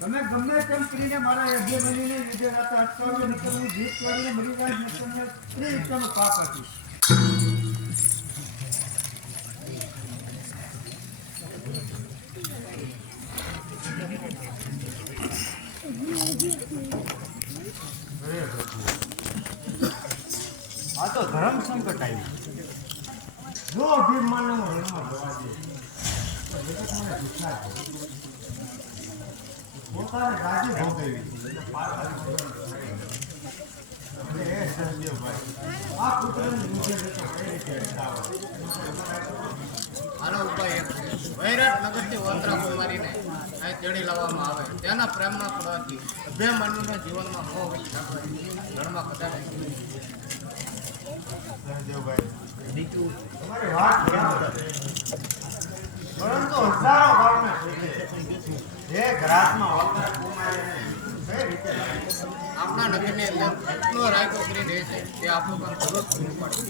તમે ગમે તેમ કરીને મારા યજ્ઞ બનીને વિજય રાતે અટકાવ્યો નકર હું જીત કરીને મરી જાય નકરને ત્રી ઇચ્છાનું પાપ આપીશ. આ તો ધર્મ સંકટ આવ્યું. જો અભિમાન રણમાં જવા દે પોતાને રાજી ભોગવી આ પુત્રની મુજબ આનો ઉપાય એક છે. વૈરાટ નગરથી વંત્રા કુમારીને અહીં તેડી લાવવામાં આવે. તેના પ્રેમના પડવાથી અભિમન્યુના જીવનમાં મોહ વહી નાખવાથી રણમાં કદાચ તમારી વાત બરાબર પરંતુ હજારો ગામના એક રાતમાં વંત્રા કુમારીને કઈ રીતે આપણા નગરની અંદર એટલો રાયકો કરી રહે છે તે આપણું કામ દરરોજ પૂરું પાડે.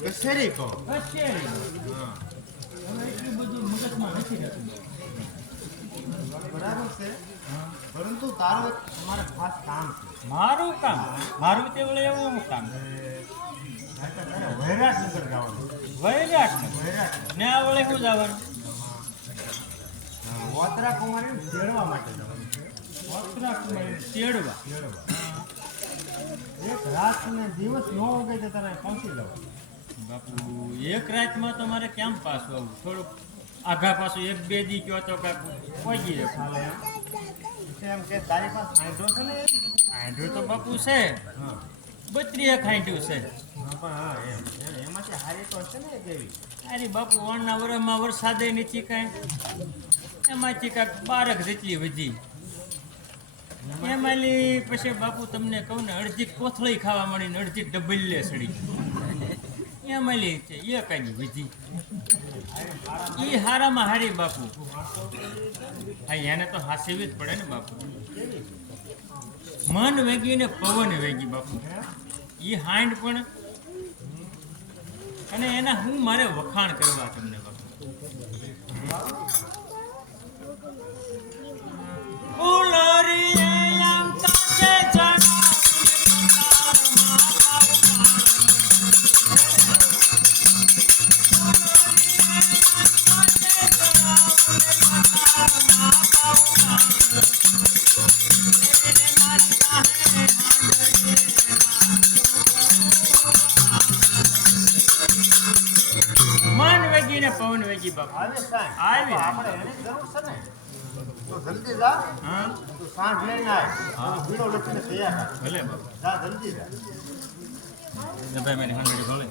કસેરી કહો બરાબર છે, પરંતુ તારું એક તમારે ખાસ કામ છે. મારું કામ મારું તે વળે એવું કામ વૈરાટનગર જવાનું. વૈરાટનગર વૈરાટનગર ને આ વળે શું જવાનું ઓતરા કુમારીને તેડવા માટે જવાનું છે. વસ્ત્રા કુમારીને તેડવા એક રાત ને દિવસ ન ઉગે તો તારે પહોંચી જવાનું. બાપુ એક રાતમાં તો મારે કેમ પાછું આવું થોડુંક આઘા પાછું એક બે દી કયો તો કાંઈ પહોંચીએ ચાલે એમ? એમ કે તારી પાસે આંધો છે ને? આંધ્રું તો બાપુ છે હા 32 ખાંડ્યું છે પણ હા એમાંથી હારી તો હશે ને એક એવી. અરે બાપુ વણના વરમાં વરસાદે નથી કાંઈ એમાંથી કાંઈક 12 જેટલી વધી એમાંલી પછી બાપુ તમને કહું ને અડધી કોથળી ખાવા મળી ને અડધી ડબલ્લે સડી એમાંલી છે એ કાંઈ વધી એ હારામાં હારી બાપુ હા એને તો હાસીવી જ પડે ને બાપુ મન વેગી ને પવન વેગી બાપુ એ હાંડ પણ અને એના હું મારે વખાણ કરવા તમને બાપુ ઉલરી એમ તાકે મન વેગી ને પવન વેગી બાપુ આવી સાંજ આવી. આપણે એની જરૂર છે ને તો જલ્દી જા. હા તું સાંજ લઈને આય. બીડો લખીને તૈયાર રાખ. ભલે બાપુ જા જલ્દી જા. ભાઈ મેરી હંડ્રેડ ભલે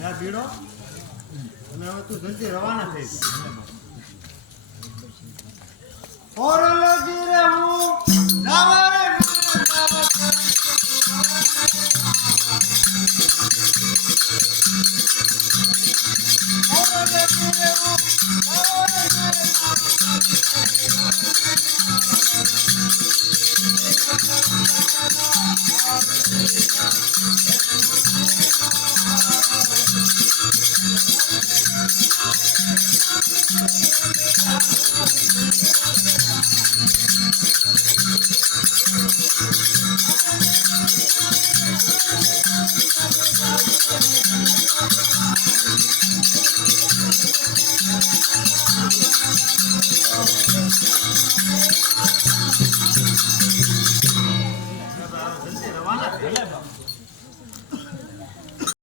જા બીડો અને હવે તું જલ્દી રવાના થઈ જા. ઓરલ